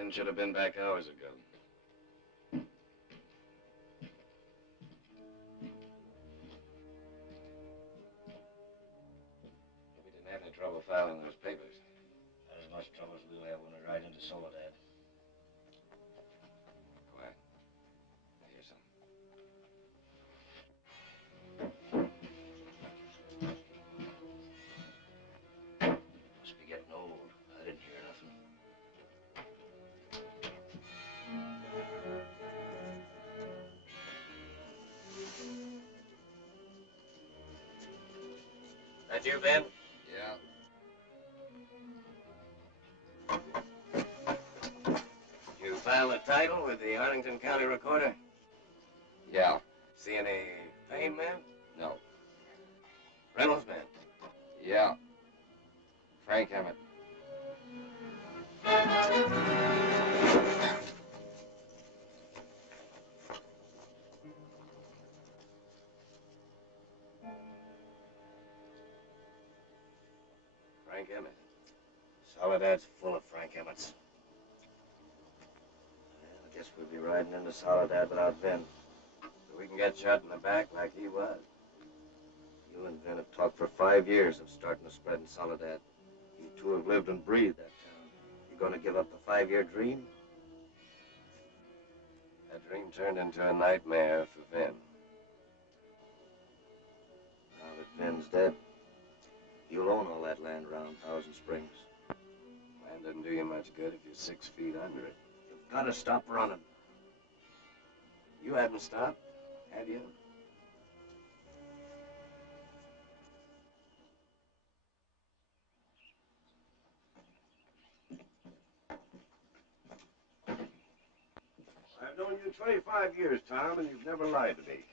Ben should have been back hours ago. We didn't have any trouble filing those papers. Not as much trouble as we'll have when we ride into Soledad. Quiet. I hear something. Must be getting old. I didn't hear nothing. That you, Ben? Yeah. You file a title with the Arlington County Recorder? Yeah. See any Payne men? No. Reynolds men? Yeah. Frank Emmett. Frank Emmett. Soledad's full of Frank Emmets. Well, I guess we'll be riding into Soledad without Ben. So we can get shot in the back like he was. You and Ben have talked for 5 years of starting to spread in Soledad. You two have lived and breathed that town. You gonna give up the 5-year dream? That dream turned into a nightmare for Ben. Now that Ben's dead, you'll own all that land around Thousand Springs. Land doesn't do you much good if you're 6 feet under it. You've got to stop running. You haven't stopped, have you? I've known you 25 years, Tom, and you've never lied to me.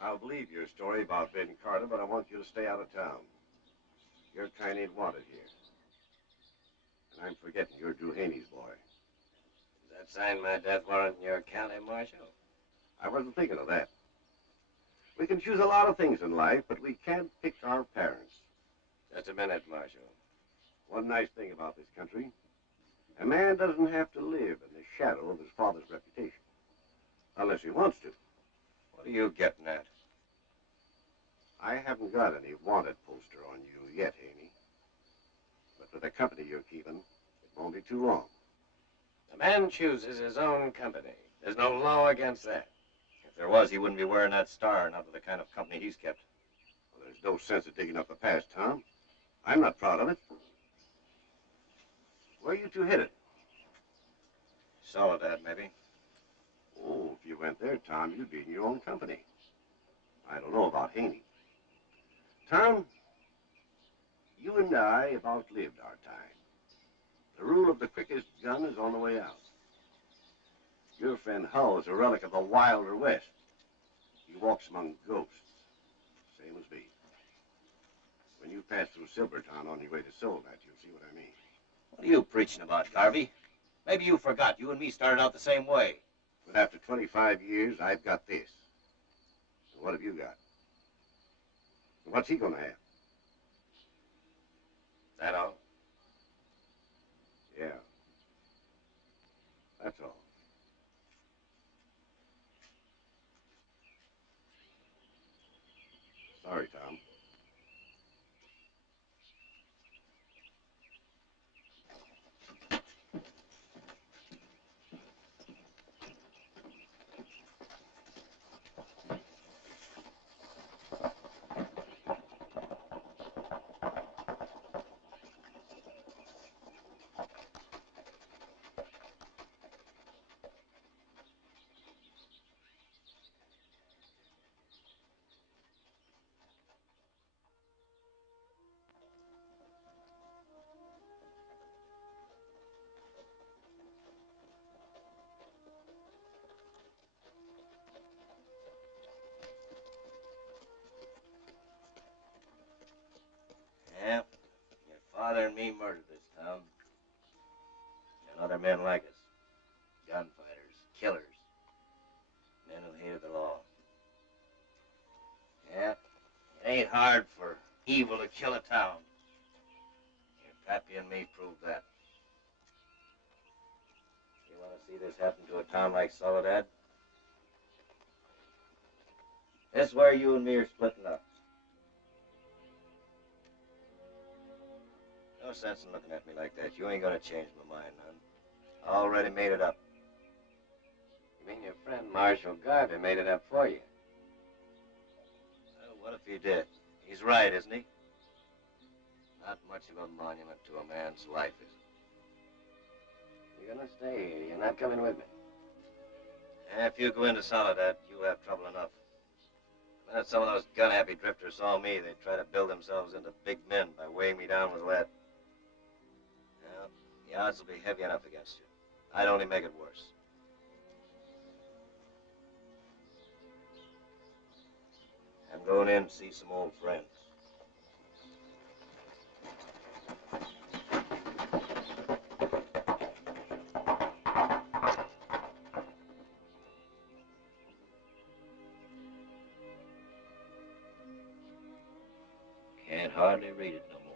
I'll believe your story about Ben Carter, but I want you to stay out of town. Your kind ain't wanted here. And I'm forgetting you're Drew Haney's boy. Does that sign my death warrant in your county, Marshal? I wasn't thinking of that. We can choose a lot of things in life, but we can't pick our parents. Just a minute, Marshal. One nice thing about this country, a man doesn't have to live in the shadow of his father's reputation. Unless he wants to. What are you getting at? I haven't got any wanted poster on you yet, Haney. But with the company you're keeping, it won't be too long. A man chooses his own company. There's no law against that. If there was, he wouldn't be wearing that star, not with the kind of company he's kept. Well, there's no sense of digging up the past, Tom. I'm not proud of it. Where are you two headed? Soledad, maybe. Oh, if you went there, Tom, you'd be in your own company. I don't know about Haney. Tom, you and I have outlived our time. The rule of the quickest gun is on the way out. Your friend Hull is a relic of the wilder West. He walks among ghosts, same as me. When you pass through Silvertown on your way to Soledad, you'll see what I mean. What are you preaching about, Garvey? Maybe you forgot. You and me started out the same way. But after 25 years, I've got this. So what have you got? And what's he gonna have? That all? Yeah. That's all. Sorry, Tom. Yeah, your father and me murdered this town. And other men like us. Gunfighters, killers. Men who hated the law. Yeah, it ain't hard for evil to kill a town. Your pappy and me proved that. see this happen to a town like Soledad? This is where you and me are splitting up. No sense in looking at me like that. You ain't gonna change my mind, none. I already made it up. You mean your friend Marshal Garvey made it up for you? Well, what if he did? He's right, isn't he? Not much of a monument to a man's life, is it? You're gonna stay here. You're not coming with me. And if you go into Soledad, you'll have trouble enough. If some of those gun-happy drifters saw me, they'd try to build themselves into big men by weighing me down with lead. Well, the odds will be heavy enough against you. I'd only make it worse. I'm going in to see some old friends. Can't hardly read it no more.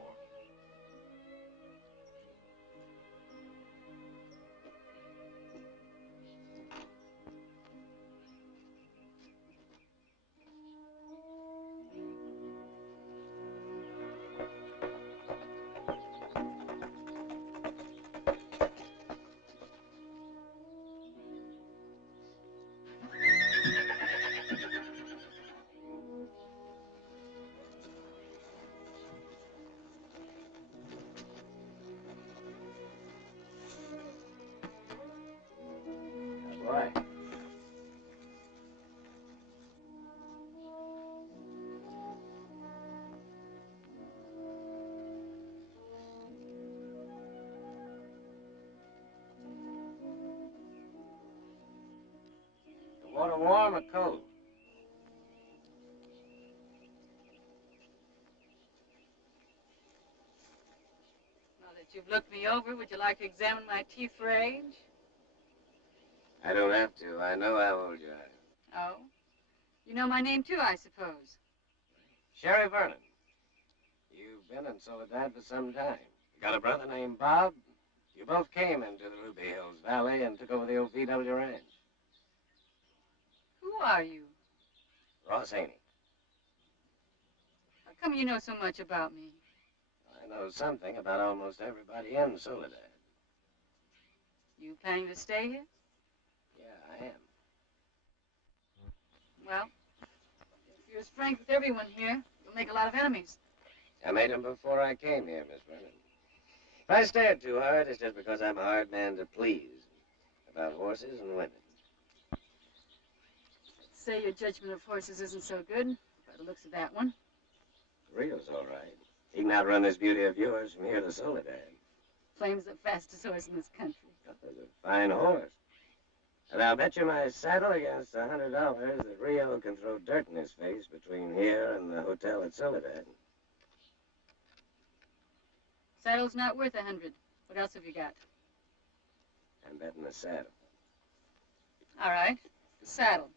Why? The water warm or cold? Now that you've looked me over, would you like to examine my teeth for age? I don't have to. I know how old you are. Oh? You know my name, too, I suppose. Sherry Vernon. You've been in Soledad for some time. You got a brother named Bob? You both came into the Ruby Hills Valley and took over the old VW ranch. Who are you? Ross Haney. How come you know so much about me? I know something about almost everybody in Soledad. You planning to stay here? Yeah, I am. Well, if you're as frank with everyone here, you'll make a lot of enemies. I made them before I came here, Miss Vernon. If I stared too hard, it's just because I'm a hard man to please. About horses and women. Say your judgment of horses isn't so good, by the looks of that one. Rio's all right. He can outrun this beauty of yours from here to Soledad. Claims the fastest horse in this country. That's a fine horse. And I'll bet you my saddle against $100 that Rio can throw dirt in his face between here and the hotel at Soledad. Saddle's not worth 100. What else have you got? I'm betting the saddle. All right, the saddle.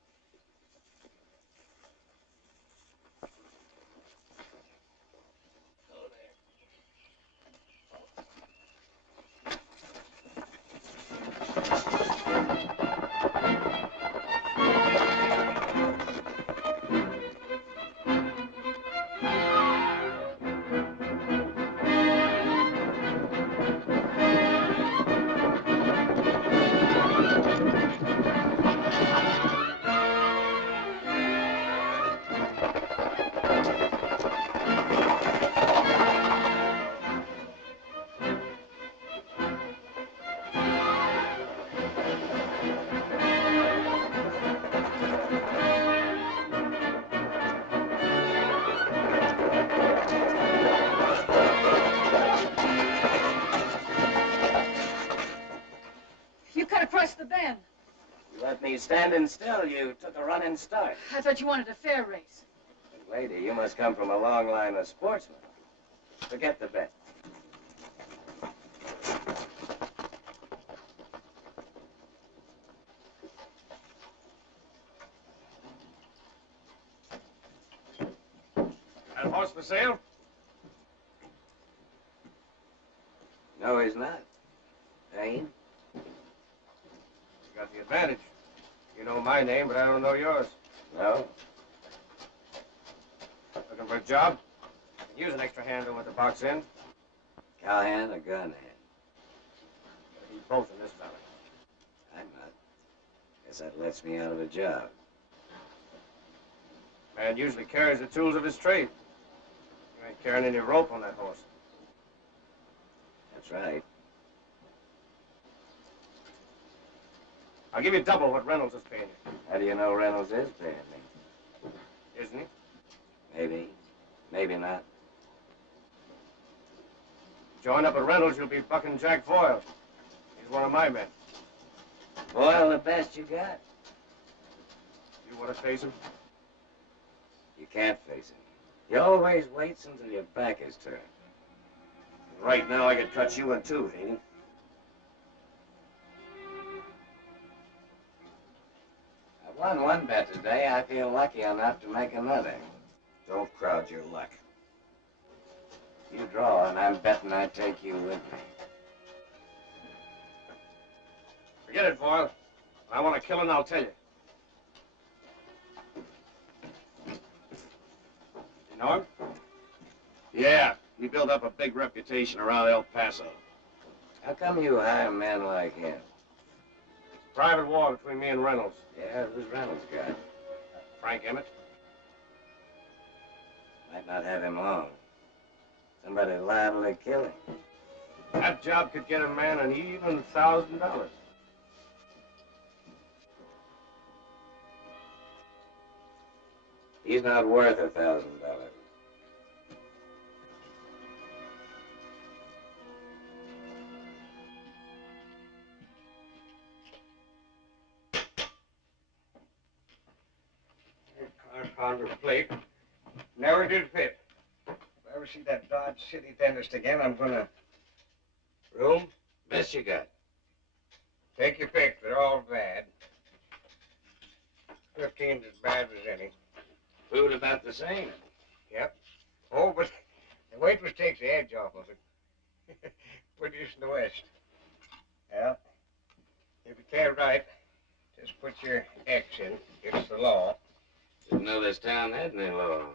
Standing still, you took a running start. I thought you wanted a fair race. But lady, you must come from a long line of sportsmen. Forget the bet. That horse for sale? No, he's not. Ain't. got the advantage. You know my name, but I don't know yours. No? Looking for a job? Use an extra handle with the box in. Cowhand or gun hand? He's both in this valley. I'm not. Guess that lets me out of a job. Man usually carries the tools of his trade. You ain't carrying any rope on that horse. That's right. I'll give you double what Reynolds is paying you. How do you know Reynolds is paying me? Isn't he? Maybe. Maybe not. Join up with Reynolds, you'll be bucking Jack Foyle. He's one of my men. Foyle the best you got. You want to face him? You can't face him. He always waits until your back is turned. Right now, I could cut you in two, Haney. I won one bet today. I feel lucky enough to make another. Don't crowd your luck. You draw, and I'm betting I take you with me. Forget it, Foyle. If I want to kill him, I'll tell you. You know him? Yeah, he built up a big reputation around El Paso. How come you hire men like him? Private war between me and Reynolds. Yeah, who's Reynolds got? Frank Emmett. Might not have him long. Somebody liable to kill him. That job could get a man an even $1,000. He's not worth $1,000. Pounder plate. Never did fit. If I ever see that Dodge City dentist again, I'm gonna... Room? Best you got. Take your pick. They're all bad. 15's as bad as any. Food about the same. Yep. Oh, but the waitress takes the edge off of it. Prettiest in the West. Yeah. If you can't write, just put your X in. It's the law. Didn't know this town had any law.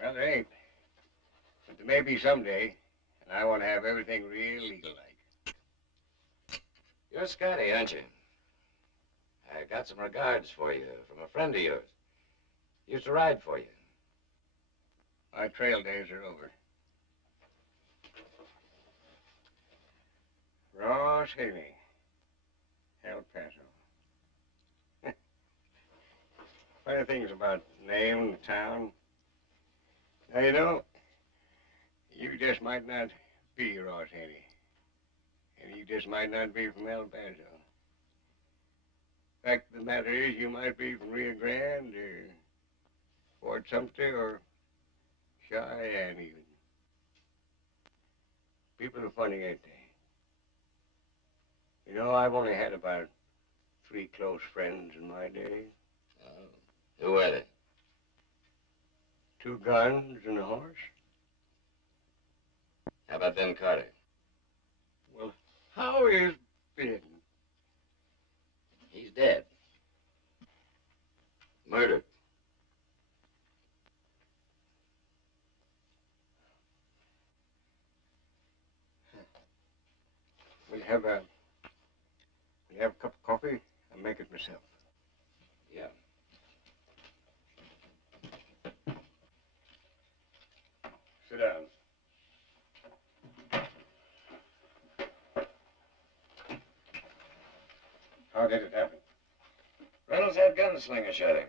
Well, there ain't. But there may be someday, and I want to have everything real legal-like. You're Scotty, aren't you? I got some regards for you from a friend of yours. Used to ride for you. My trail days are over. Ross Haney, El Paso. Funny things about name and town. Now, you know, you just might not be Ross Haney. And you just might not be from El Paso. Fact of the matter is, you might be from Rio Grande or Fort Sumter or Cheyenne even. People are funny, ain't they? You know, I've only had about 3 close friends in my day. Oh. Who were they? 2 guns and a horse. How about Ben Carter? Well, how is Ben? He's dead. Murdered. Will you have a cup of coffee? I'll make it myself. Yeah. Sit down. How did it happen? Reynolds had gunslinger shot him.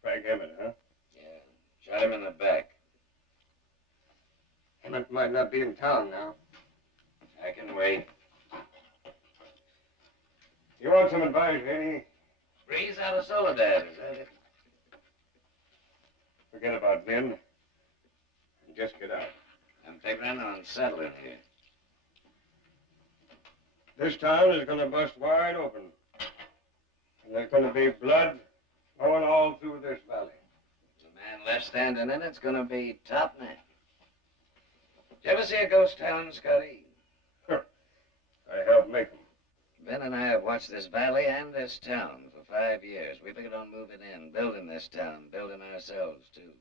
Frank Emmett, huh? Yeah. Shot him in the back. Emmett might not be in town now. I can wait. You want some advice, Haney? Breeze out of Soledad, is that it? Forget about Ben. And just get out. I'm figuring on settling here. This town is going to bust wide open. And there's going to be blood flowing all through this valley. The man left standing in it's going to be top man. Did you ever see a ghost town, Scotty? I helped make them. Ben and I have watched this valley and this town for 5 years. We figured on moving in, building this town, building ourselves, too.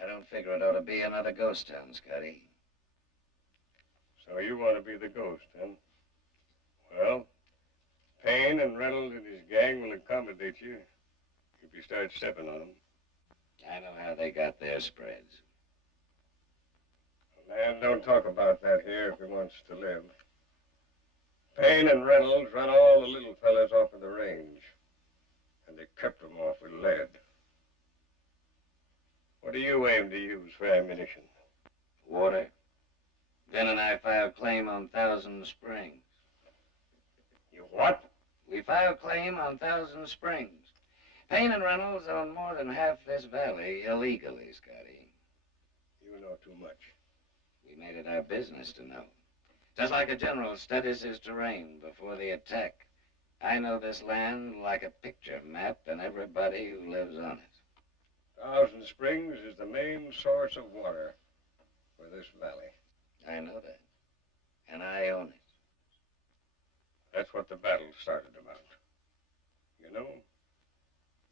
I don't figure it ought to be another ghost town, Scotty. So you want to be the ghost, huh? Well, Payne and Reynolds and his gang will accommodate you if you start stepping on them. I know how they got their spreads. A man don't talk about that here if he wants to live. Payne and Reynolds run all the little fellas off of the range, and they kept them off with lead. What do you aim to use for ammunition? Water. Ben and I filed claim on Thousand Springs. You what? We filed claim on Thousand Springs. Payne and Reynolds own more than half this valley illegally, Scotty. You know too much. We made it our business to know. Just like a general studies his terrain before the attack. I know this land like a picture map and everybody who lives on it. Thousand Springs is the main source of water for this valley. I know that. And I own it. That's what the battle started about. You know,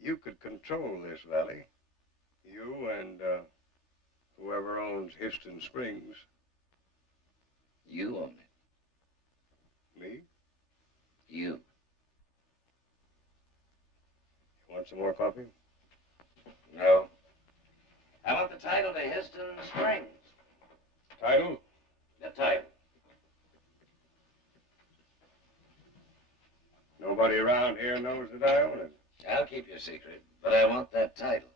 you could control this valley. You and whoever owns Histon Springs. You own it. Me? You. You want some more coffee? No. I want the title to Histon Springs. Title? The title. Nobody around here knows that I own it. I'll keep your secret, but I want that title.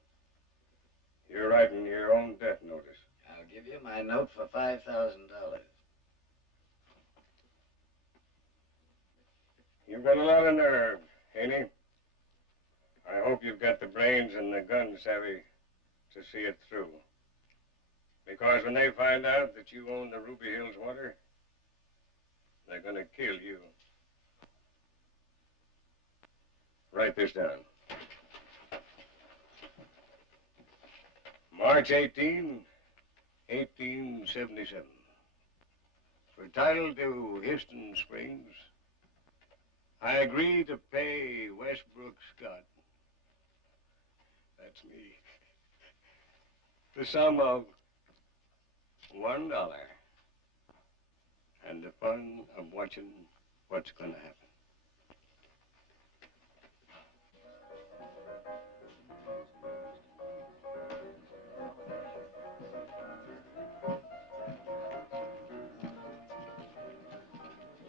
You're writing your own death notice. I'll give you my note for $5,000. You've got a lot of nerve, Haney. I hope you've got the brains and the gun savvy to see it through. Because when they find out that you own the Ruby Hills water, they're gonna kill you. Write this down. March 18, 1877. For title to Histon Springs, I agree to pay Westbrook Scott, that's me, the sum of $1 and the fun of watching what's going to happen.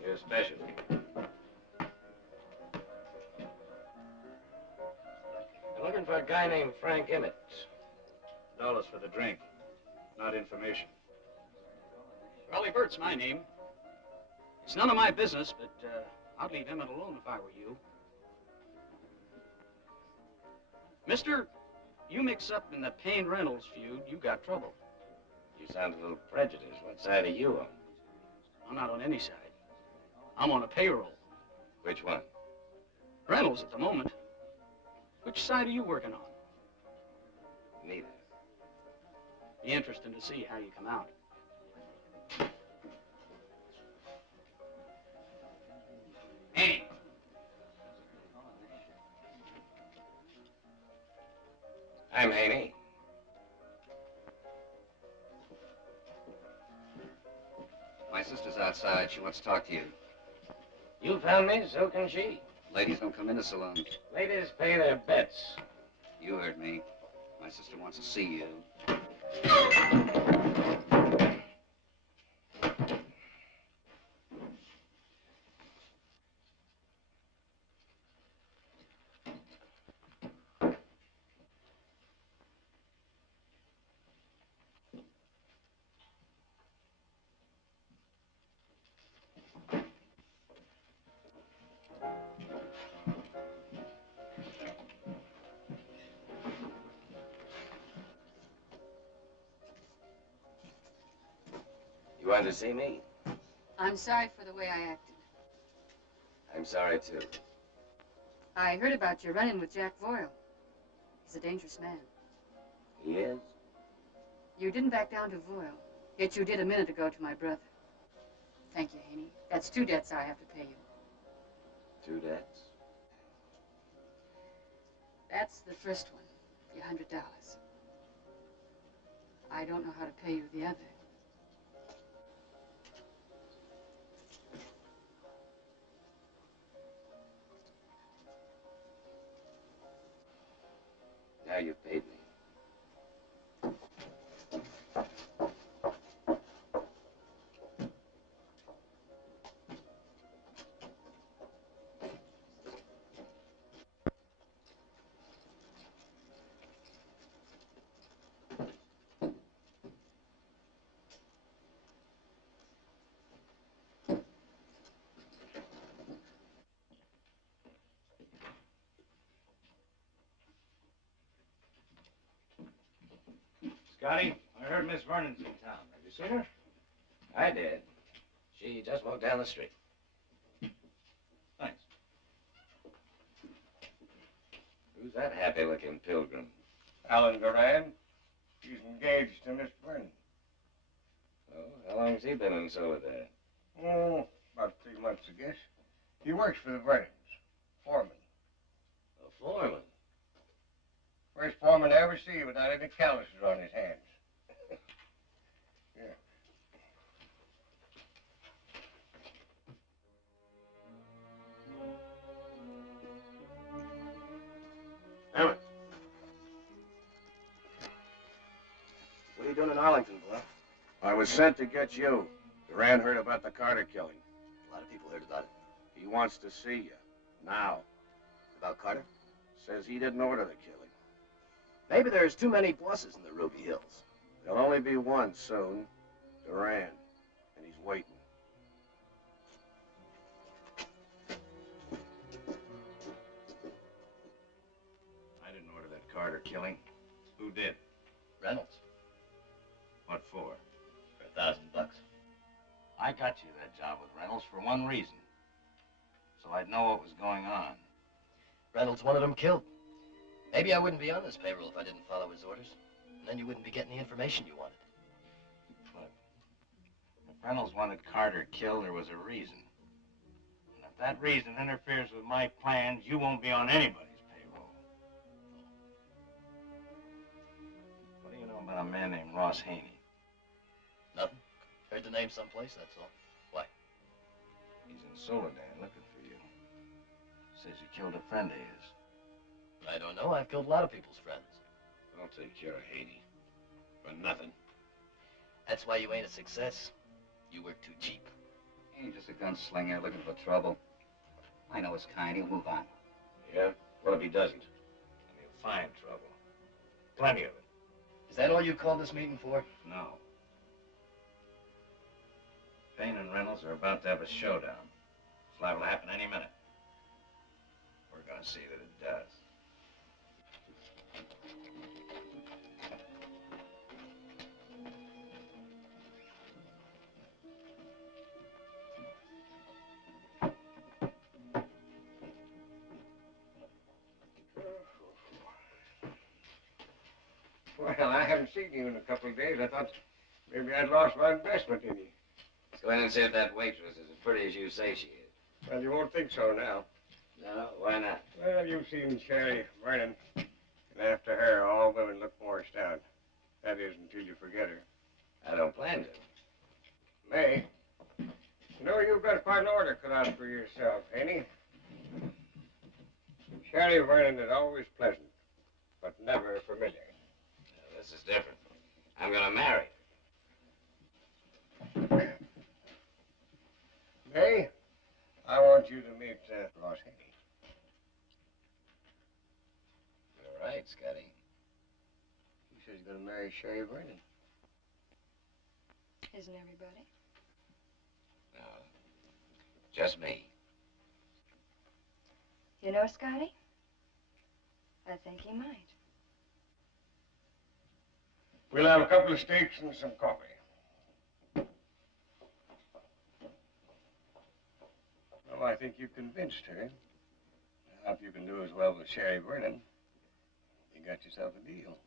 You're special. I'm looking for a guy named Frank Emmett. $1 for the drink, not information. Raleigh Burt's my name. It's none of my business, but I'd leave Emmett alone if I were you. Mister, you mix up in the Payne-Reynolds feud, you got trouble. You sound a little prejudiced. What side are you on? I'm not on any side. I'm on a payroll. Which one? Reynolds at the moment. Which side are you working on? Neither. Be interesting to see how you come out. Haney. I'm Haney. My sister's outside. She wants to talk to you. You found me, so can she. Ladies don't come in the saloon. Ladies pay their bets. You heard me. My sister wants to see you. You wanted to see me? I'm sorry for the way I acted. I'm sorry, too. I heard about your run-in with Jack Voyle. He's a dangerous man. He is? You didn't back down to Voyle, yet you did a minute ago to my brother. Thank you, Haney. That's 2 debts I have to pay you. 2 debts? That's the first one, the $100. I don't know how to pay you the other. Now you've paid me. Scotty, I heard Miss Vernon's in town. Have you seen her? I did. She just walked down the street. Thanks. Who's that happy-looking pilgrim? Alan Duran. He's engaged to Miss Vernon. Oh, how long's he been in Soledad? Oh, about 3 months, I guess. He works for the Vernons. Foreman. A foreman? First foreman I ever see without any calluses on his hands. Yeah. Hammond. What are you doing in Arlington, Bluff? I was sent to get you. Duran heard about the Carter killing. A lot of people heard about it. He wants to see you. Now. About Carter? Says he didn't order the killing. Maybe there's too many bosses in the Ruby Hills. There'll only be one soon. Duran. And he's waiting. I didn't order that Carter killing. Who did? Reynolds. What for? For $1,000. I got you that job with Reynolds for one reason. So I'd know what was going on. Reynolds wanted him killed. Maybe I wouldn't be on this payroll if I didn't follow his orders. And then you wouldn't be getting the information you wanted. Look, if Reynolds wanted Carter killed, there was a reason. And if that reason interferes with my plans, you won't be on anybody's payroll. What do you know about a man named Ross Haney? Nothing. Heard the name someplace, that's all. Why? He's in Soledad looking for you. Says you killed a friend of his. I don't know. I've killed a lot of people's friends. I'll take care of Haney. For nothing. That's why you ain't a success. You work too cheap. He ain't just a gunslinger looking for trouble. I know his kind. He'll move on. Yeah? What if he doesn't? And he'll find trouble. Plenty of it. Is that all you called this meeting for? No. Payne and Reynolds are about to have a showdown. It's liable to happen any minute. We're gonna see that it does. Well, I haven't seen you in a couple of days. I thought maybe I'd lost my investment in you. Let's go in and see if that waitress is as pretty as you say she is. Well, you won't think so now. No, why not? Well, you've seen Sherry Vernon. And after her, all women look washed out. That is, until you forget her. I don't plan to. May, you know you've got quite an order cut out for yourself, Haney. Sherry Vernon is always pleasant, but never familiar. Now, this is different. I'm gonna marry her. May, I want you to meet Ross Haney. You're right, Scotty. He says he's going to marry Sherry Vernon. Isn't everybody? No, just me. You know, Scotty, I think he might. We'll have a couple of steaks and some coffee. Well, I think you've convinced her. I hope you can do as well with Sherry Vernon. You got yourself a deal.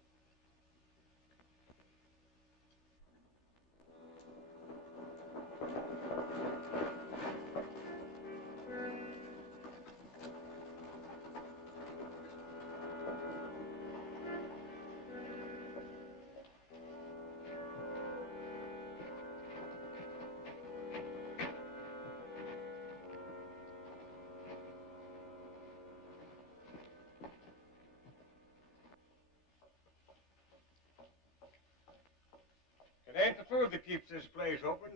ain't the food that keeps this place open.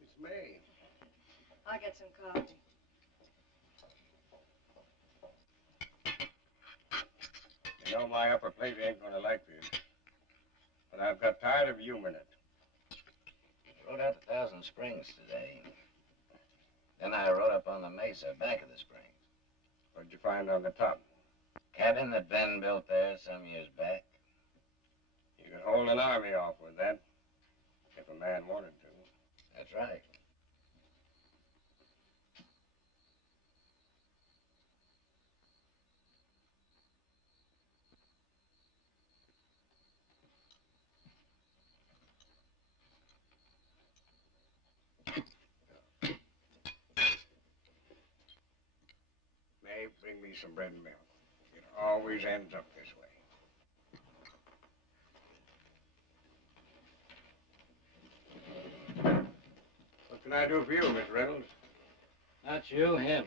It's me. I'll get some coffee. You know, my upper plate ain't gonna like this. But I've got tired of humouring it. Rode out to Thousand Springs today. Then I rode up on the mesa back of the springs. What'd you find on the top? Cabin that Ben built there some years back. You could hold an army off with that, if a man wanted to. That's right. May, bring me some bread and milk. It always ends up this way. What can I do for you, Miss Reynolds? Not you, him.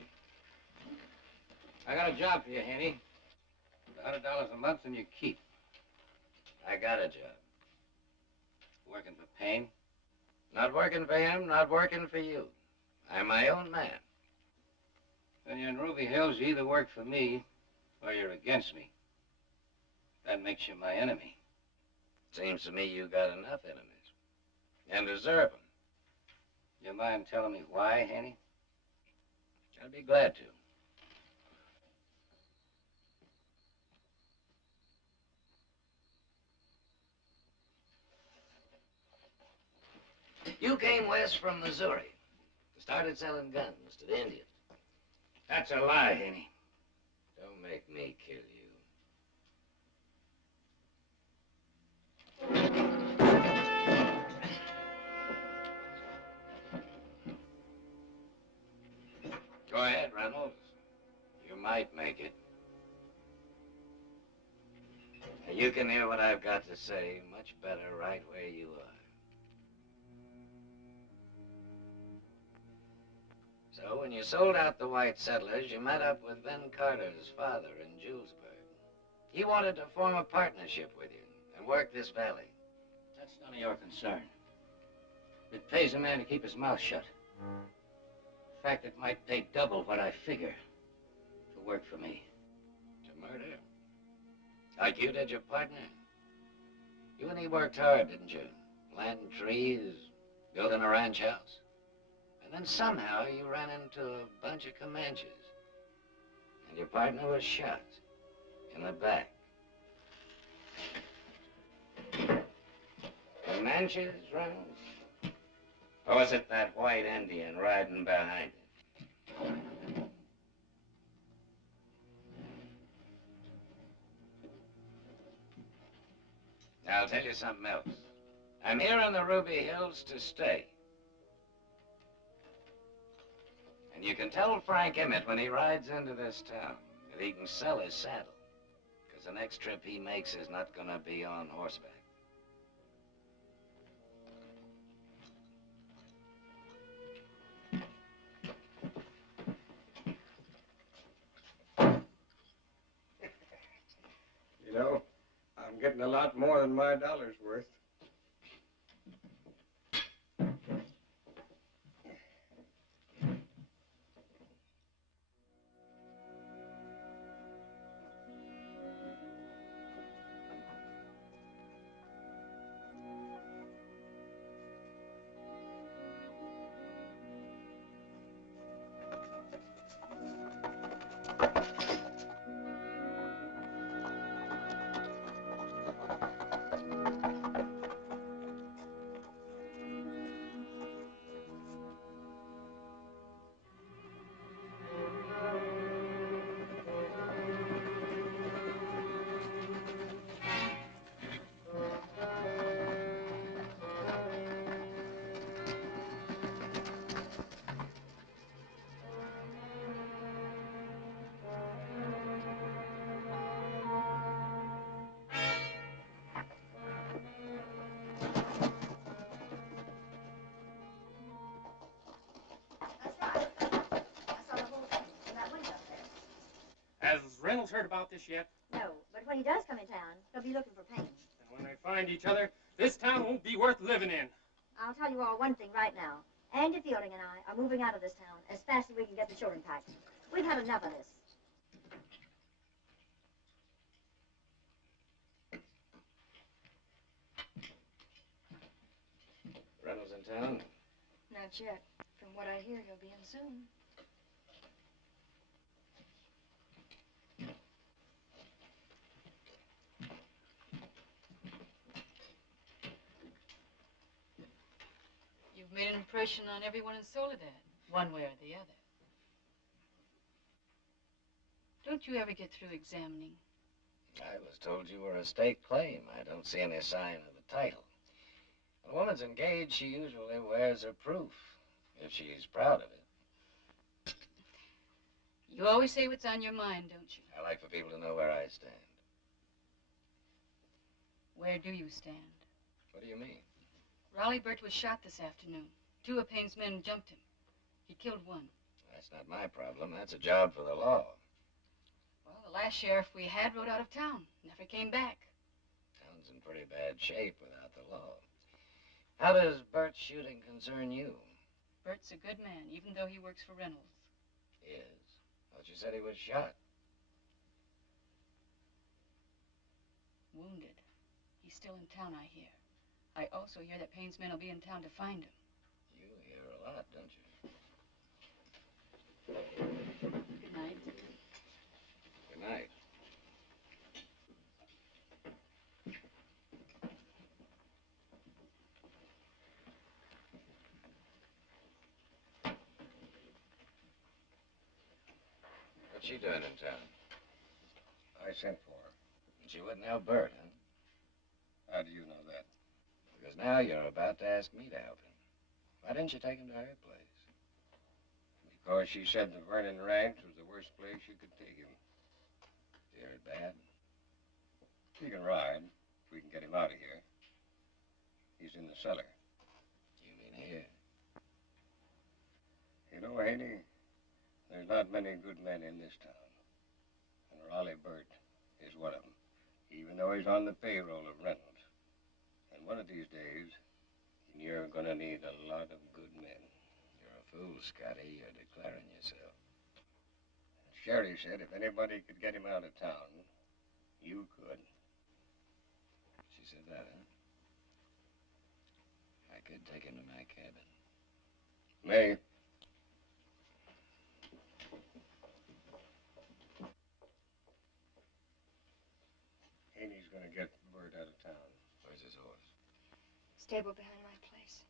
I got a job for you, Henny. $100 a month and you keep. I got a job. Working for Payne? Not working for him, not working for you. I'm my own man. When you're in Ruby Hills, you either work for me or you're against me. That makes you my enemy. Seems to me you got enough enemies. And deserve them. You mind telling me why, Henny? I'd be glad to. You came west from Missouri. Started selling guns to the Indians. That's a lie, Henny. Don't make me kill you. Go ahead, Reynolds. You might make it. You can hear what I've got to say much better right where you are. So when you sold out the white settlers, you met up with Ben Carter's father in Julesburg. He wanted to form a partnership with you and work this valley. That's none of your concern. It pays a man to keep his mouth shut. In fact, it might pay double what I figure to work for me. To murder? Like you did your partner? You and he worked hard, didn't you? Planting trees, building a ranch house. And then somehow you ran into a bunch of Comanches. And your partner was shot in the back. Comanches, Reynolds? Or was it that white Indian riding behind it? Now, I'll tell you something else. I'm here in the Ruby Hills to stay. And you can tell Frank Emmett when he rides into this town that he can sell his saddle. Because the next trip he makes is not going to be on horseback. You know, I'm getting a lot more than my dollar's worth. Has Reynolds heard about this yet? No, but when he does come in town, he'll be looking for Payne. And when they find each other, this town won't be worth living in. I'll tell you all one thing right now. Andy Fielding and I are moving out of this town as fast as we can get the children packed. We've had enough of this. Reynolds in town? Not yet. From what I hear, he'll be in soon. You've made an impression on everyone in Soledad, one way or the other. Don't you ever get through examining? I was told you were a state claim. I don't see any sign of the title. When a woman's engaged, she usually wears her proof, if she's proud of it. You always say what's on your mind, don't you? I like for people to know where I stand. Where do you stand? What do you mean? Raleigh Burt was shot this afternoon. 2 of Payne's men jumped him. He killed 1. That's not my problem. That's a job for the law. Well, the last sheriff we had rode out of town. Never came back. Town's in pretty bad shape without the law. How does Burt's shooting concern you? Burt's a good man, even though he works for Reynolds. He is. Thought you said he was shot. Wounded. He's still in town, I hear. I also hear that Payne's men will be in town to find him. You hear a lot, don't you? Good night. Good night. What's she doing in town? I sent for her. She wouldn't help Bert, huh? How do you know that? Because now you're about to ask me to help him. Why didn't you take him to her place? Because she said the Vernon Ranch was the worst place you could take him. You heard bad? He can ride, if we can get him out of here. He's in the cellar. You mean here? You know, Haney, there's not many good men in this town. And Raleigh Burt is one of them, even though he's on the payroll of Reynolds. And one of these days, you're gonna need a lot of good men. You're a fool, Scotty. You're declaring yourself. Sherry said if anybody could get him out of town, you could. She said that, huh? I could take him to my cabin. May. Haney's gonna get Bert out of town. Where's his horse? Stable behind my place.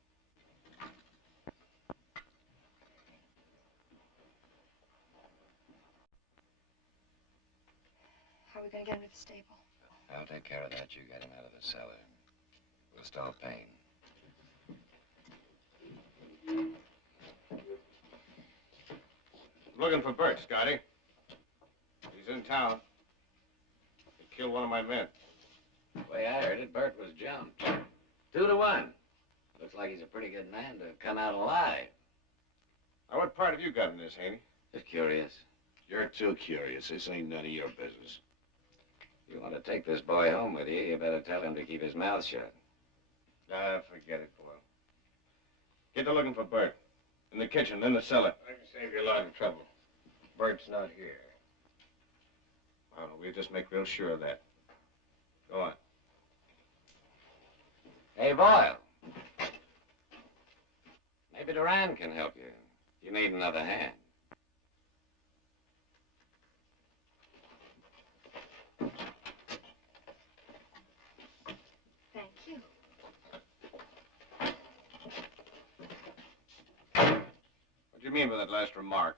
How are we going to get him to the stable? I'll take care of that. You get him out of the cellar. We'll stall Payne. I'm looking for Bert, Scotty. He's in town. He killed one of my men. The way I heard it, Bert was jumped. 2 to 1. Looks like he's a pretty good man to come out alive. Now, what part have you got in this, Haney? Just curious. You're too curious. This ain't none of your business. You want to take this boy home with you, you better tell him to keep his mouth shut. Ah, forget it, Boyle. Get to looking for Bert. In the kitchen, in the cellar. I can save you a lot of trouble. Bert's not here. Well, we'll just make real sure of that. Go on. Hey, Boyle. Maybe Duran can help you. You need another hand. Thank you. What do you mean by that last remark?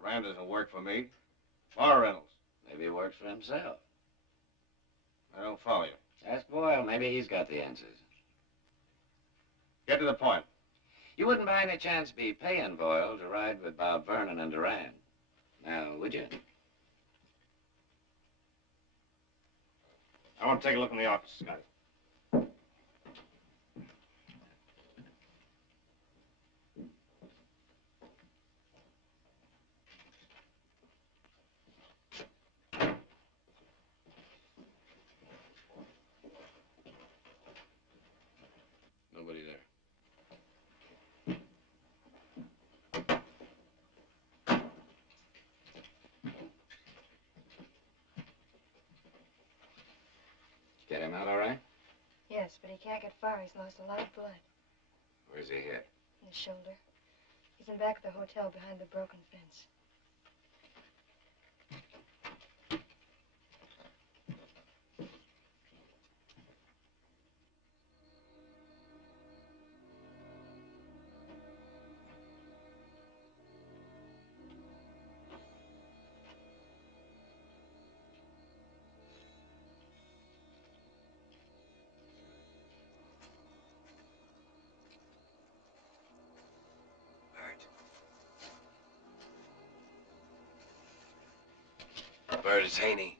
Duran doesn't work for me. Or Reynolds. Maybe he works for himself. I don't follow you. Ask Boyle. Maybe he's got the answers. Get to the point. You wouldn't by any chance be paying Boyle to ride with Bob Vernon and Duran. Now, would you? I want to take a look in the office, Scotty. Nobody there. him out all right? Yes, but he can't get far. He's lost a lot of blood. Where's he hit? In the shoulder. He's in back of the hotel behind the broken fence. Bird, it's Haney.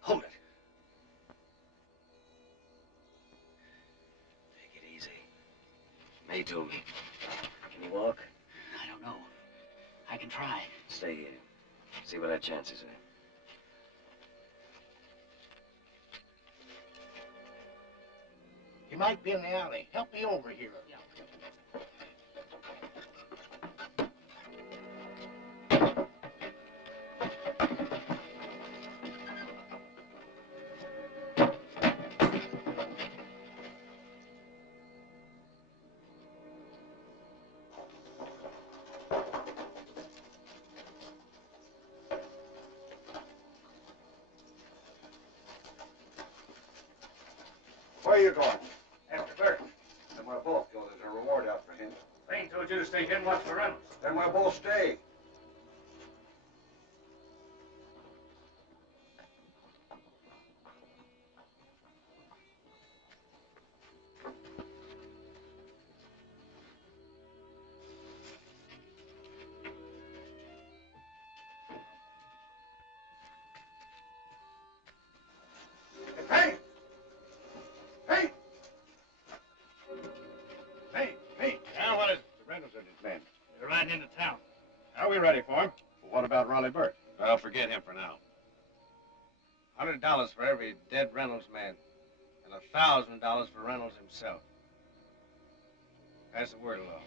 Hold it. Take it easy. May told me. Can you walk? I don't know. I can try. Stay here. See what our chances are. He might be in the alley. Help me over here. Yeah. Where are you going? After Burton. Then we'll both go. There's a reward out for him. Lane told you to stay here and watch for Reynolds. Then we'll both stay. Hey! Hey! Hey! Now what is it? The Reynolds and his men. They're riding into town. Are we ready for him? Well, what about Raleigh Burt? Well, forget him for now. $100 for every dead Reynolds man, and $1,000 for Reynolds himself. Pass the word along.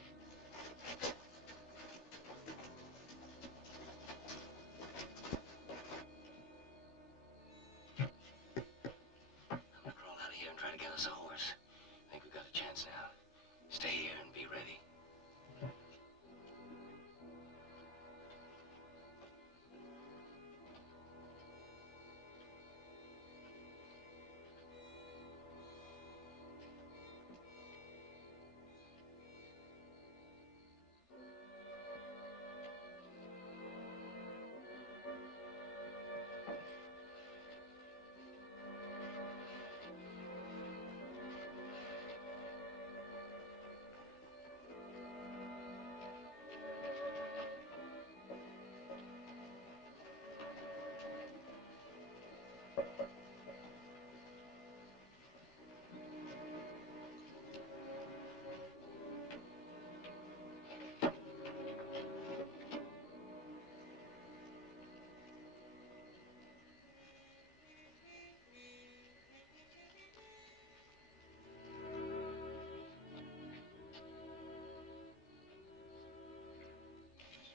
I'm gonna crawl out of here and try to get us a horse. I think we've got a chance now. Stay here and be ready.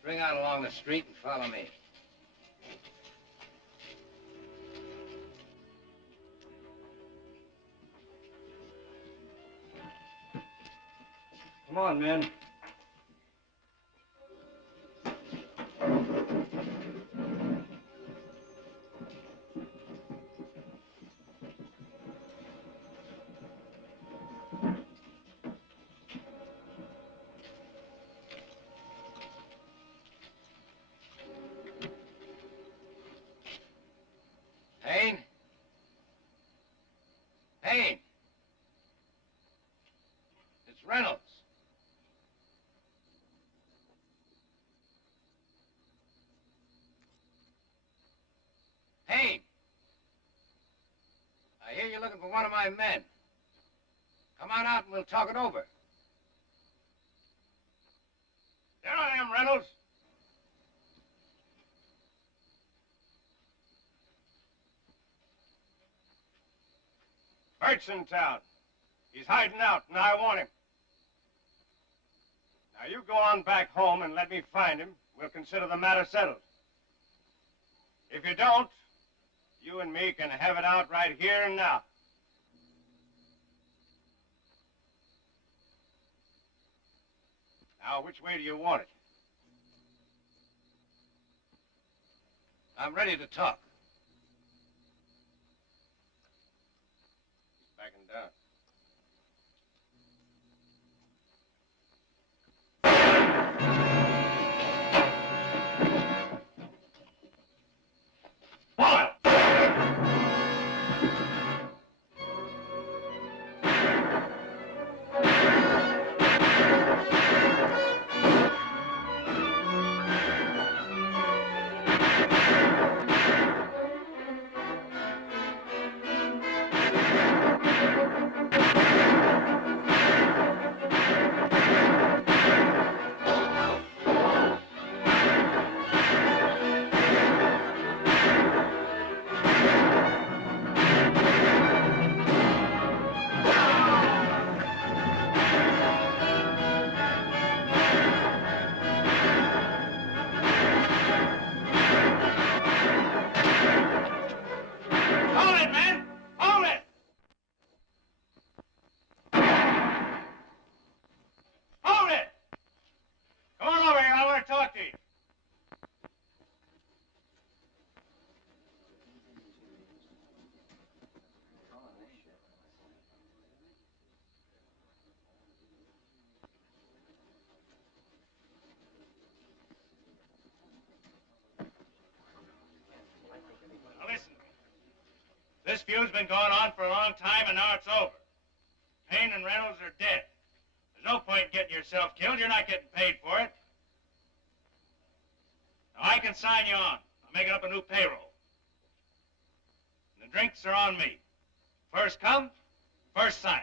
String out along the street and follow me. Come on, men. Payne? Payne! It's Reynolds. Payne! I hear you're looking for one of my men. Come on out and we'll talk it over. There I am, Reynolds. Burt's in town. He's hiding out, and I want him. Now, you go on back home and let me find him. We'll consider the matter settled. If you don't, You and me can have it out right here and now. Now, which way do you want it? I'm ready to talk. He's backing down. This feud's been going on for a long time, and now it's over. Payne and Reynolds are dead. There's no point in getting yourself killed. You're not getting paid for it. Now, I can sign you on. I'm making up a new payroll. And the drinks are on me. First come, first sign.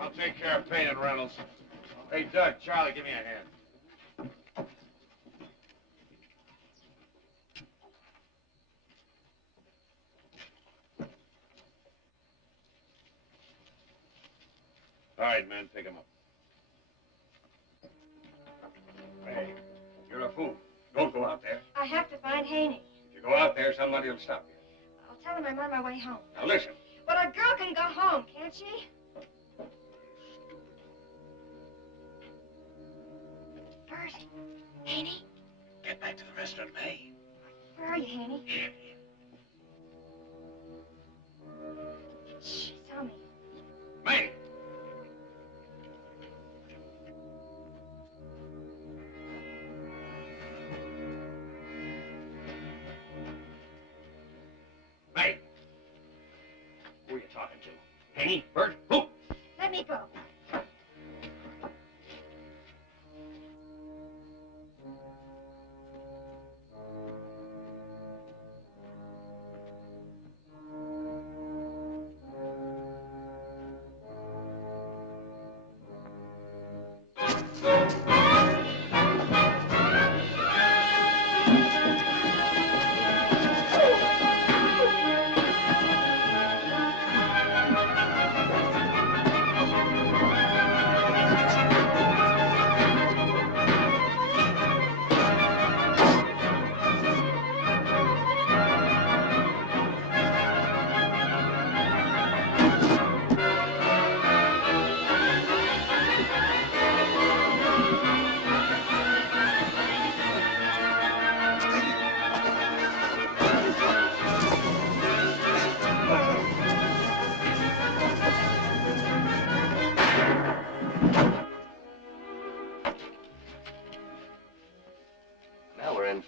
I'll take care of Payne and Reynolds. Hey, Doug, Charlie, give me a hand. All right, man, pick him up. Hey, you're a fool. Don't go out there. I have to find Haney. If you go out there, somebody will stop you. I'll tell him I'm on my way home. Now, listen. But a girl can go home, can't she? Bert, Haney? Get back to the restaurant, May. Where are you, Haney? Here. Shh, tell me. May! May! Who are you talking to? Haney? Bert? Who? Let me go.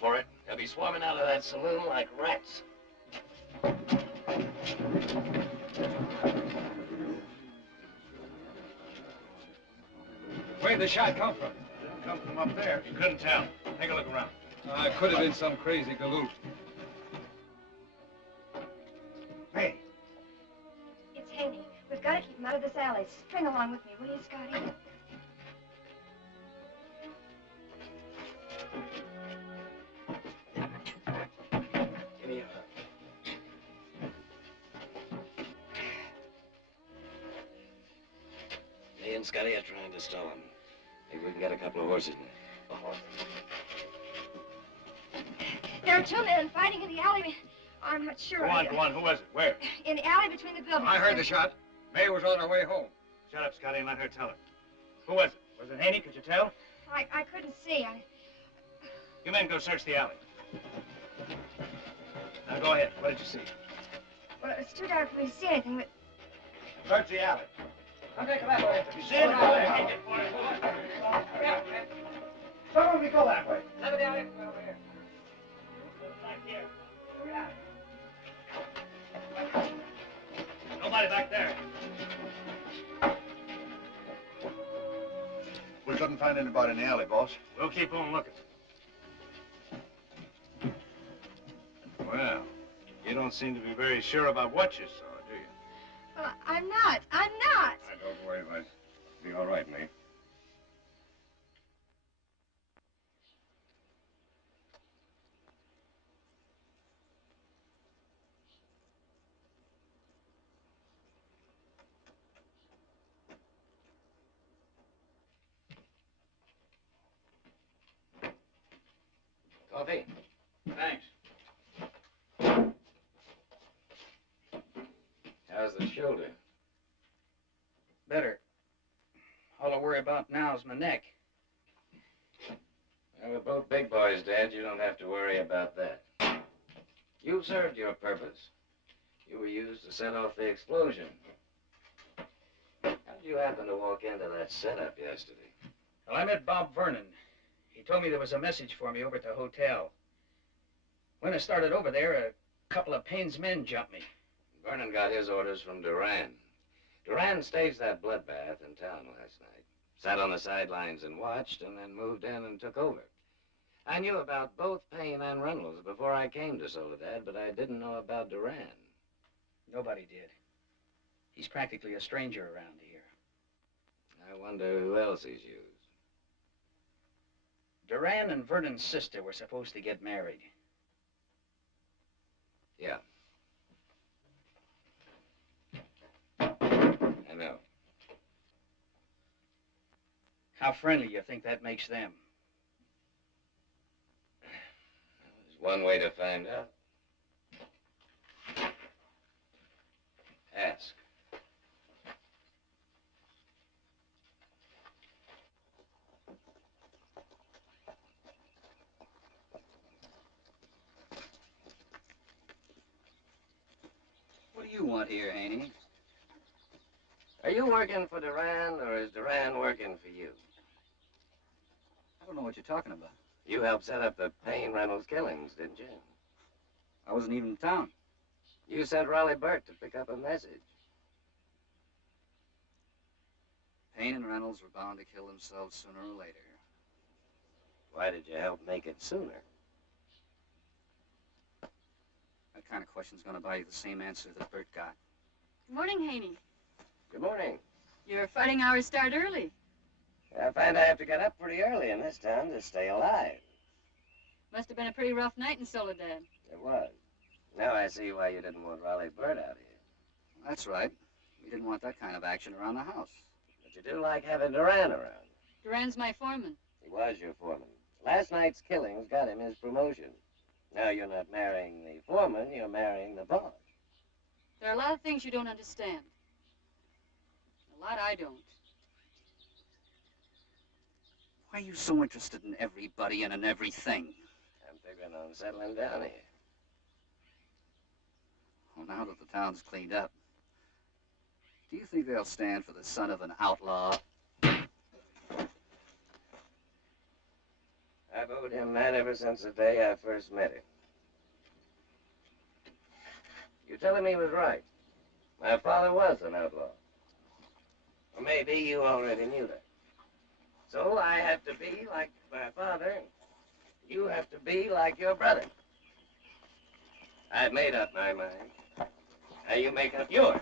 For it. They'll be swarming out of that saloon like rats. Where'd the shot come from? Didn't come from up there. You couldn't tell. Take a look around. It could have been some crazy galoot. Hey. It's Haney. We've got to keep him out of this alley. String along with me, will you, Scotty? Me and Scotty are trying to stall him. Maybe we can get a couple of horses in there. Here There are two men fighting in the alley. I'm not sure. Go on, go on. Who was it? Where? In the alley between the buildings. I heard the shot. May was on her way home. Shut up, Scotty, and let her tell it. Who was it? Was it Haney? Could you tell? I couldn't see. You men go search the alley. Now go ahead. What did you see? Well, it's too dark for me to see anything, but... Search the alley. Okay, come that way. You see it? Some of you go that way. Let me down here. Over here. Back here. Nobody back there. We couldn't find anybody in the alley, boss. We'll keep on looking. Well, you don't seem to be very sure about what you saw, do you? Well, I'm not. I'm not. Don't worry, Vice. Be all right, May. Coffee? Thanks. How's the shoulder? Better. All I worry about now is my neck. Well, we're both big boys, Dad. You don't have to worry about that. You served your purpose. You were used to set off the explosion. How did you happen to walk into that setup yesterday? Well, I met Bob Vernon. He told me there was a message for me over at the hotel. When I started over there, a couple of Payne's men jumped me. Vernon got his orders from Duran. Duran staged that bloodbath in town last night. Sat on the sidelines and watched, and then moved in and took over. I knew about both Payne and Reynolds before I came to Soledad, but I didn't know about Duran. Nobody did. He's practically a stranger around here. I wonder who else he's used. Duran and Vernon's sister were supposed to get married. Yeah. I know. How friendly you think that makes them? There's one way to find out. Ask. What do you want here, Haney? Are you working for Duran, or is Duran working for you? I don't know what you're talking about. You helped set up the Payne-Reynolds killings, didn't you? I wasn't even in town. You sent Raleigh Burt to pick up a message. Payne and Reynolds were bound to kill themselves sooner or later. Why did you help make it sooner? That kind of question's gonna buy you the same answer that Burt got. Good morning, Haney. Good morning. Your fighting hours start early. I find I have to get up pretty early in this town to stay alive. Must have been a pretty rough night in Soledad. It was. Now I see why you didn't want Raleigh Burt out here. That's right. We didn't want that kind of action around the house. But you do like having Duran around. Duran's my foreman. He was your foreman. Last night's killings got him his promotion. Now you're not marrying the foreman, you're marrying the boss. There are a lot of things you don't understand. A lot I don't. Why are you so interested in everybody and in everything? I'm figuring on settling down here. Well, now that the town's cleaned up, do you think they'll stand for the son of an outlaw? I've owed him that ever since the day I first met him. You tell him he was right. My father was an outlaw. Or maybe you already knew that. So I have to be like my father. You have to be like your brother. I've made up my mind. Now you make up yours.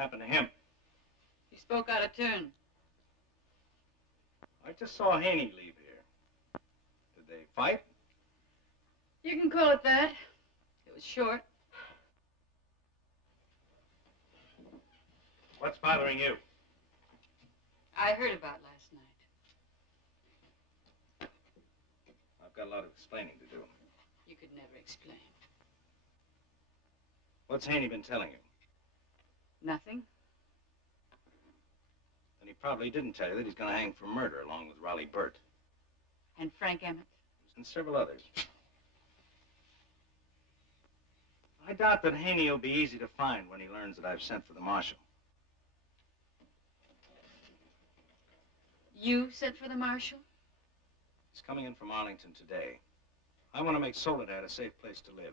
happened to him? He spoke out of turn. I just saw Haney leave here. Did they fight? You can call it that. It was short. What's bothering you? I heard about last night. I've got a lot of explaining to do. You could never explain. What's Haney been telling you? Nothing. Then he probably didn't tell you that he's going to hang for murder along with Raleigh Burt. And Frank Emmett? And several others. I doubt that Haney will be easy to find when he learns that I've sent for the marshal. You sent for the marshal? He's coming in from Arlington today. I want to make Soledad a safe place to live.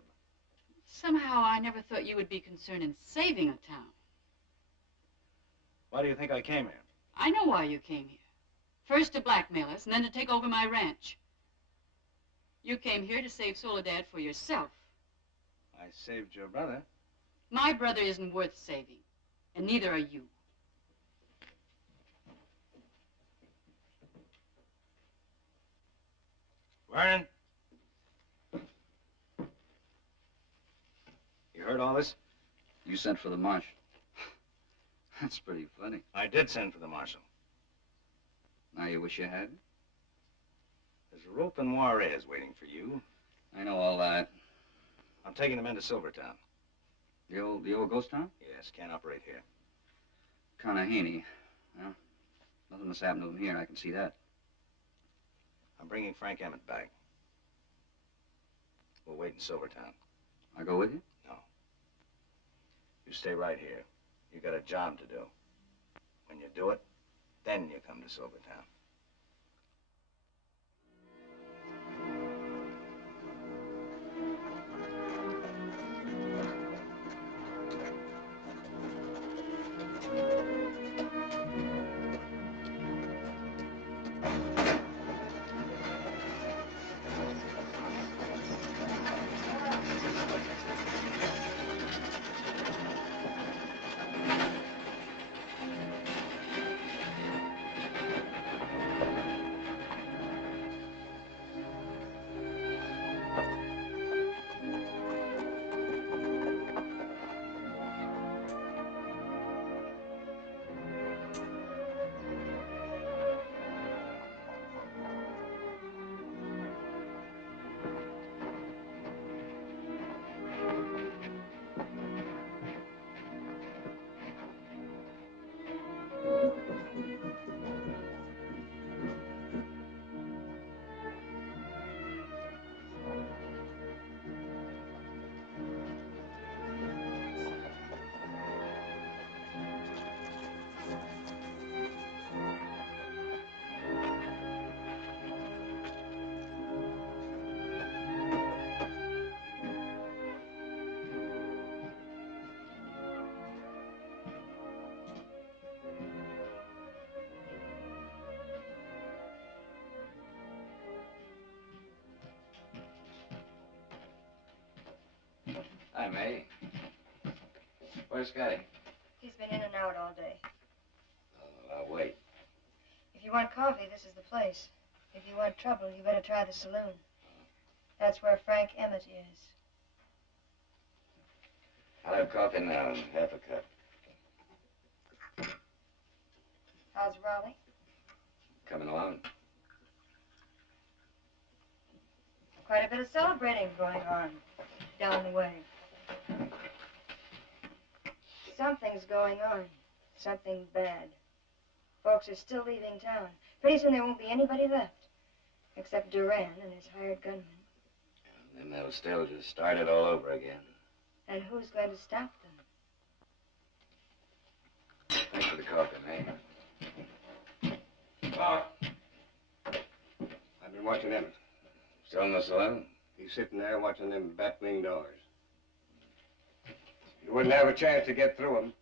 Somehow I never thought you would be concerned in saving a town. Why do you think I came here? I know why you came here. First to blackmail us, and then to take over my ranch. You came here to save Soledad for yourself. I saved your brother. My brother isn't worth saving, and neither are you. Vernon? You heard all this? You sent for the marshal. That's pretty funny. I did send for the marshal. Now you wish you had? There's a rope in Juarez waiting for you. I know all that. I'm taking the men to Silvertown. The old ghost town? Yes, can't operate here. Kind of Haney. Well, nothing must happen to him here, I can see that. I'm bringing Frank Emmett back. We'll wait in Silvertown. I go with you? No. You stay right here. You got a job to do. When you do it, then you come to Silvertown. Hi, May. Where's Scotty? He's been in and out all day. Oh, I'll wait. If you want coffee, this is the place. If you want trouble, you better try the saloon. That's where Frank Emmett is. I'll have coffee now and half a cup. How's Raleigh? Coming along. Quite a bit of celebrating going on down the way. Something's going on. Something bad. Folks are still leaving town. Pretty soon there won't be anybody left. Except Duran and his hired gunmen. And then they'll still just start it all over again. And who's going to stop them? Thanks for the coffee, May. I've been watching Emmett. Still in the saloon? He's sitting there watching them bat-wing doors. You wouldn't have a chance to get through them.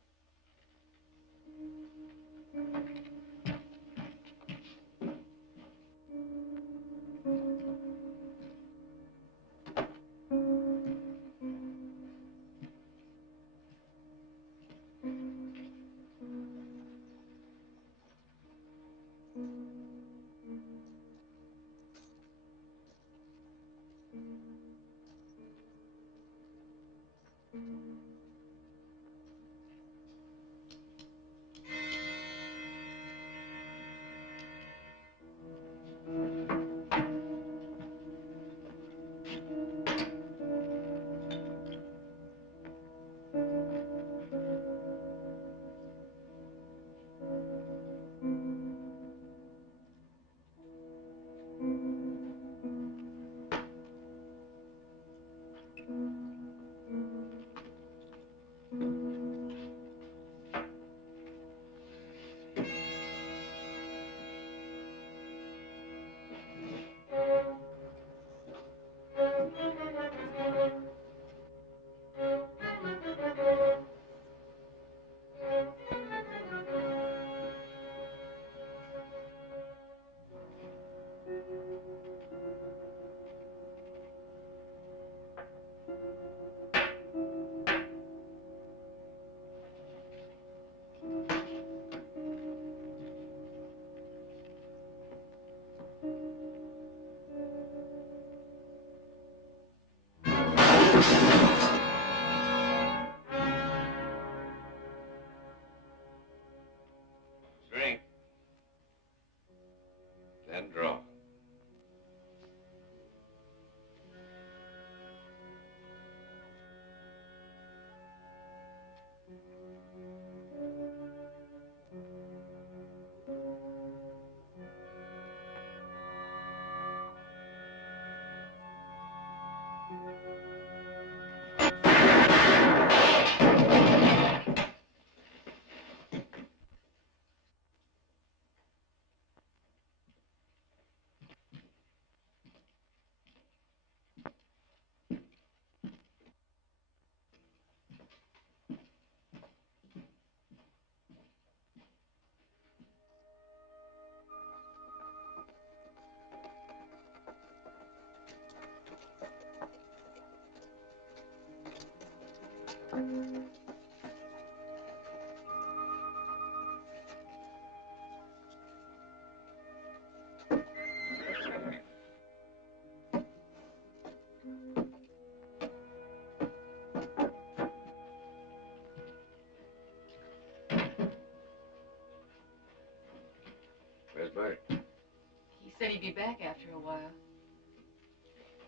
Bert? He said he'd be back after a while.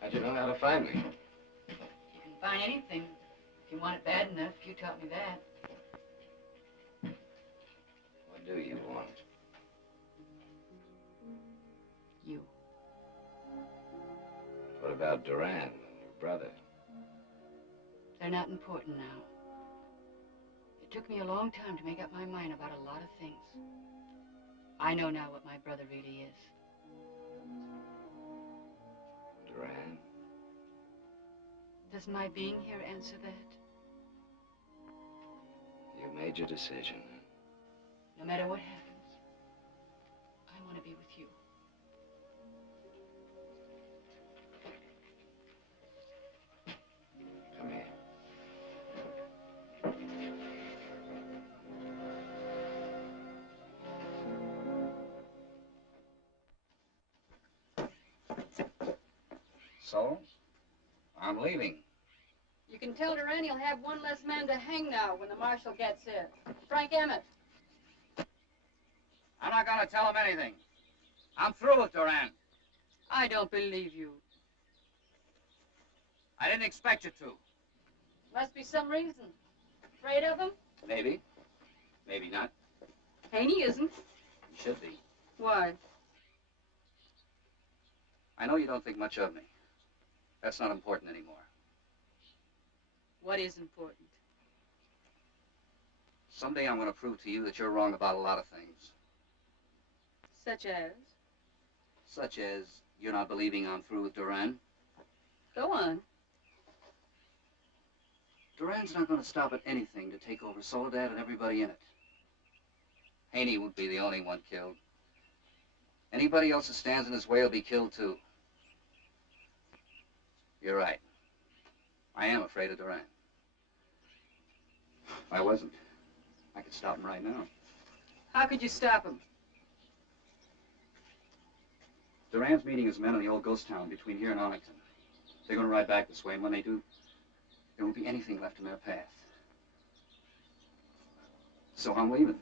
How'd you know how to find me? You can find anything if you want it bad enough. You taught me that. What do you want? You. What about Duran and your brother? They're not important now. It took me a long time to make up my mind about a lot of things. I know now what my brother really is. Duran? Does my being here answer that? You made your decision. No matter what happens, I want to be with you. Come here. So, I'm leaving. You can tell Duran he'll have one less man to hang now when the marshal gets here. Frank Emmett. I'm not going to tell him anything. I'm through with Duran. I don't believe you. I didn't expect you to. Must be some reason. Afraid of him? Maybe. Maybe not. Haney isn't. You should be. Why? I know you don't think much of me. That's not important anymore. What is important? Someday I'm going to prove to you that you're wrong about a lot of things. Such as? Such as you're not believing I'm through with Duran. Go on. Duran's not going to stop at anything to take over Soledad and everybody in it. Haney won't be the only one killed. Anybody else that stands in his way will be killed too. You're right. I am afraid of Duran. If I wasn't, I could stop him right now. How could you stop him? Duran's meeting his men in the old ghost town between here and Arlington. They're going to ride back this way, and when they do, there won't be anything left in their path. So I'm leaving.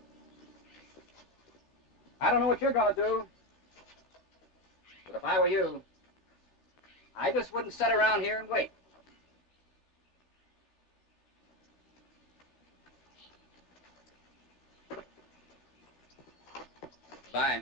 I don't know what you're going to do, but if I were you, I just wouldn't sit around here and wait. Bye.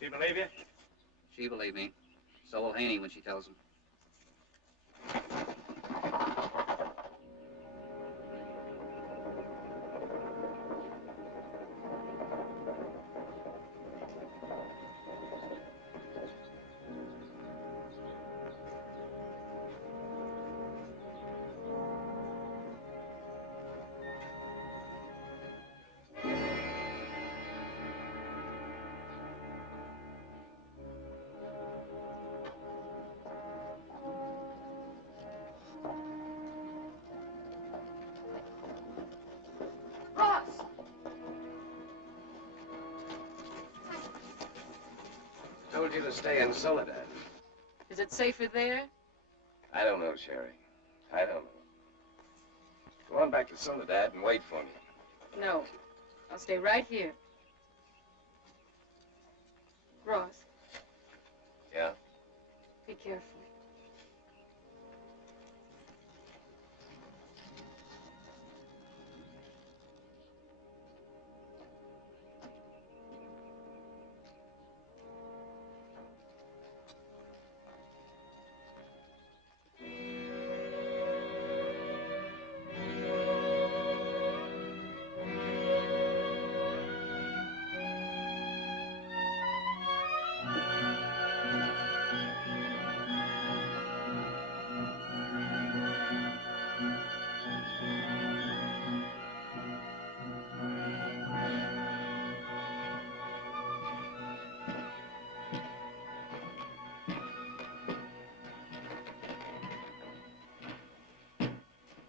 She believe you? She believe me. So will Haney when she tells him. Told you to stay in Soledad. Is it safer there? I don't know, Sherry. I don't know. Go on back to Soledad and wait for me. No. I'll stay right here. Ross. Yeah? Be careful.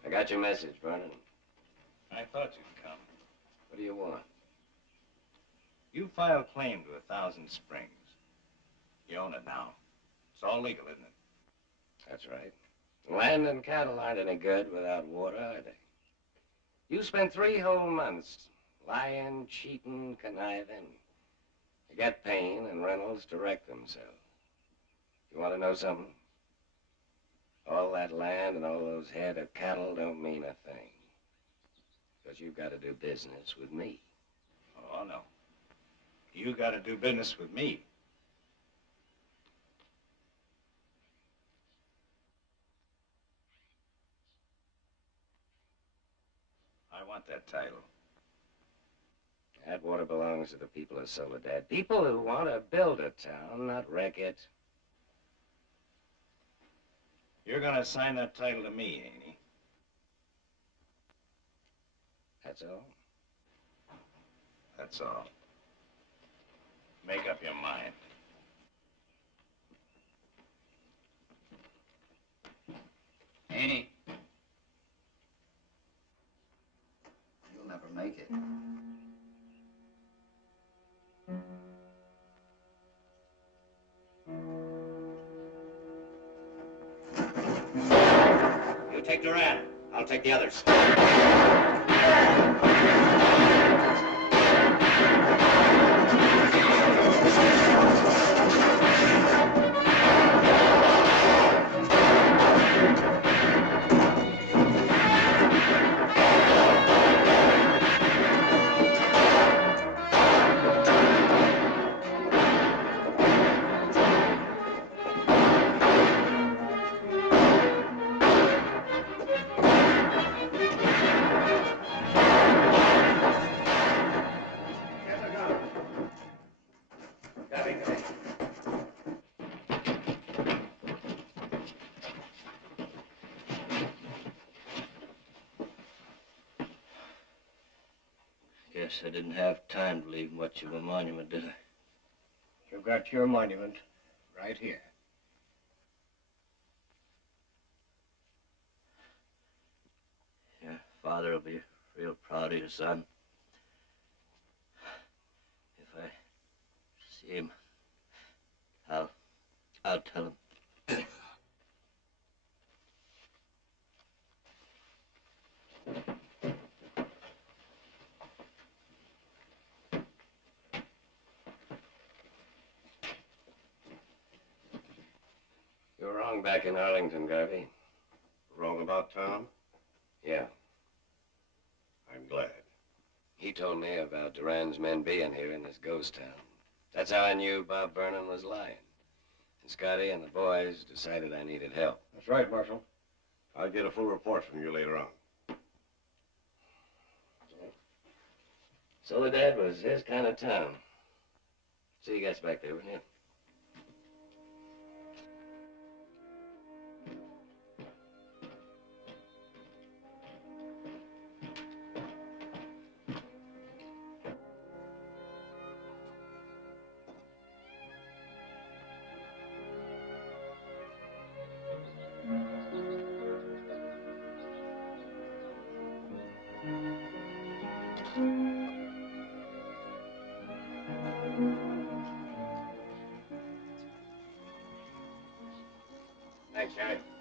I got your message, Barton. I thought you'd come. What do you want? You filed claim to 1,000 Springs. You own it now. It's all legal, isn't it? That's right. Land and cattle aren't any good without water, are they? You spent 3 whole months lying, cheating, conniving. You got Payne and Reynolds to wreck themselves. You want to know something? All that land and all those head of cattle don't mean a thing. Because you've got to do business with me. Oh, no. You got to do business with me. I want that title. That water belongs to the people of Soledad. People who want to build a town, not wreck it. You're going to assign that title to me, ain't he? That's all? That's all. Make up your mind. Haney. You'll never make it. You take Duran. I'll take the others. Guess I didn't have time to leave much of a monument, did I? You got your monument right here. Your father will be real proud of your son. If I see him, I'll tell him. You were wrong back in Arlington, Garvey. Wrong about Tom? Yeah. I'm glad. He told me about Duran's men being here in this ghost town. That's how I knew Bob Vernon was lying. And Scotty and the boys decided I needed help. That's right, Marshal. I'll get a full report from you later on. Soledad was his kind of town. See you guys back there, wouldn't you? Thanks, Jerry.